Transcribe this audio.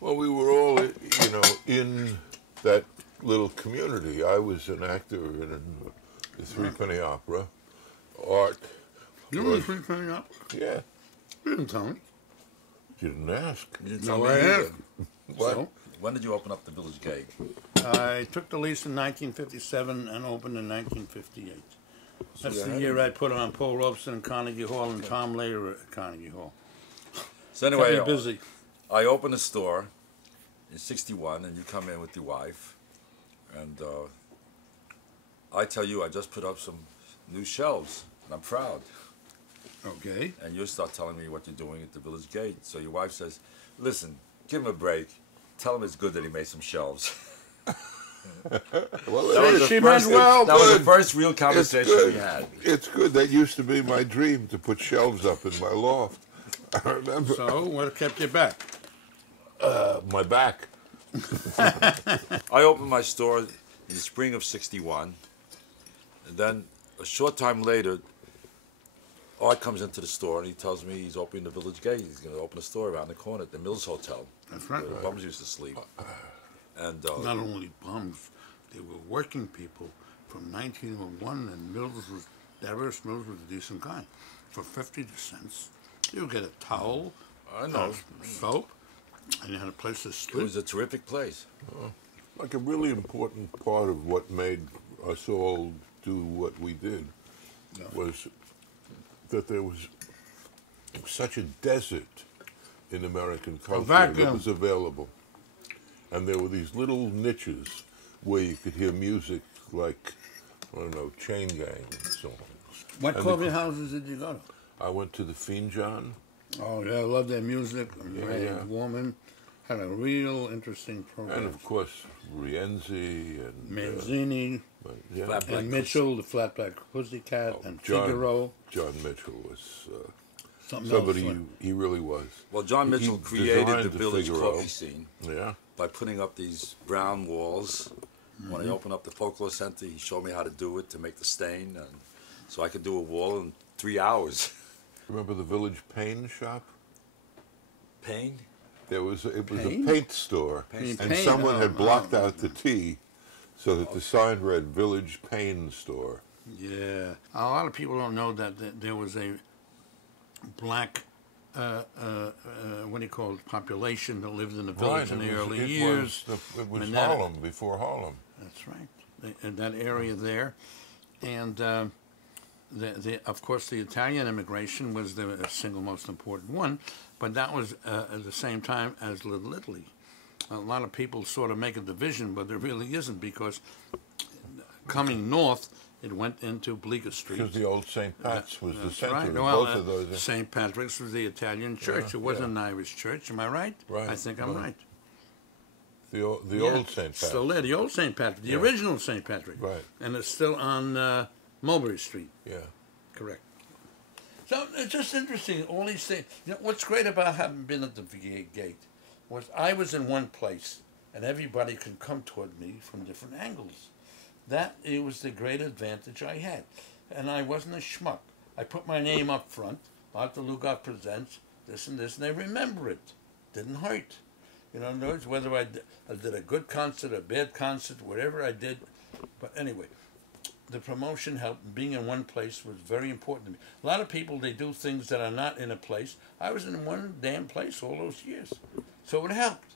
Well, we were all, in that little community. I was an actor in the Threepenny Opera. Art. You were in Threepenny Opera? Yeah. You didn't tell me. You didn't ask. You didn't tell No, me I either. have. What? So, When did you open up the Village Gate? I took the lease in 1957 and opened in 1958. That's you the had year I put on Paul Robeson in Carnegie Hall and Tom Lehrer at Carnegie Hall. So Kept anyway, me busy. I opened a store in '61, and you come in with your wife, and I tell you, I just put up some new shelves, and I'm proud. Okay. And you start telling me what you're doing at the Village Gate. So your wife says, "Listen, give him a break. Tell him it's good that he made some shelves." Well, That was the She first- meant well, That was the good. first real it's conversation good. we had. It's good. That used to be my dream, to put shelves up in my loft. I remember. So, what kept you back? My back. I opened my store in the spring of '61, and then a short time later, Art comes into the store and he tells me he's opening the Village Gate. He's going to open a store around the corner at the Mills Hotel, That's right. where the bums used to sleep. And Not only bums, they were working people from 1901, and Darius Mills was a decent guy. For 50 cents, you get a towel, I know soap, and you had a place to it sleep. was a terrific place. Like a really important part of what made us all do what we did was that there was such a desert in American culture that vacuum. was available. And there were these little niches where you could hear music like, I don't know, Chain Gang songs. What And coffee houses did you go to? I went to the Fiend John. Oh, yeah, I love their music. Yeah. Woman had a real interesting program. And of course, Rienzi and Manzini yeah, Flatback and Mitchell, the Flatback Pussycat, and John, Figaro. John Mitchell was Something somebody else. he really was. Well, John He Mitchell created designed the the village Figaro. coffee scene Yeah. by putting up these brown walls. When I opened up the Folklore Center, he showed me how to do it to make the stain, and so I could do a wall in 3 hours. Remember the Village Paint Shop? Pain? It was a Paint? paint store, Paint and Paint, someone oh, had blocked oh. out the T so that the sign read Village Paint Store. Yeah. A lot of people don't know that there was a black, what do you call it, population that lived in the village in the early years. It was And that- Harlem, before Harlem. That's right. In that area there. And, of course, the Italian immigration was the single most important one, but that was at the same time as Little Italy. A lot of people sort of make a division, but there really isn't, because coming north, it went into Bleecker Street. Because the old St. Pat's was the That's center right. of Well, both of those. St. Patrick's was the Italian church. It wasn't an Irish church. Am I right? Right, I think I'm right. right. The old St. Pat's. Still there, the old St. Patrick, the Yeah. original St. Patrick. Right. And it's still on Mulberry Street. Yeah. Correct. So it's just interesting, all these things. You know, what's great about having been at the VA gate was I was in one place and everybody could come toward me from different angles. It was the great advantage I had. And I wasn't a schmuck. I put my name up front, Arthur Lugoff Presents, this, and they remember it. Didn't hurt. You know, in other words, whether I did a good concert, a bad concert, whatever I did. But anyway, the promotion helped. Being in one place was very important to me. A lot of people, they do things that are not in a place. I was in one damn place all those years. So it helped.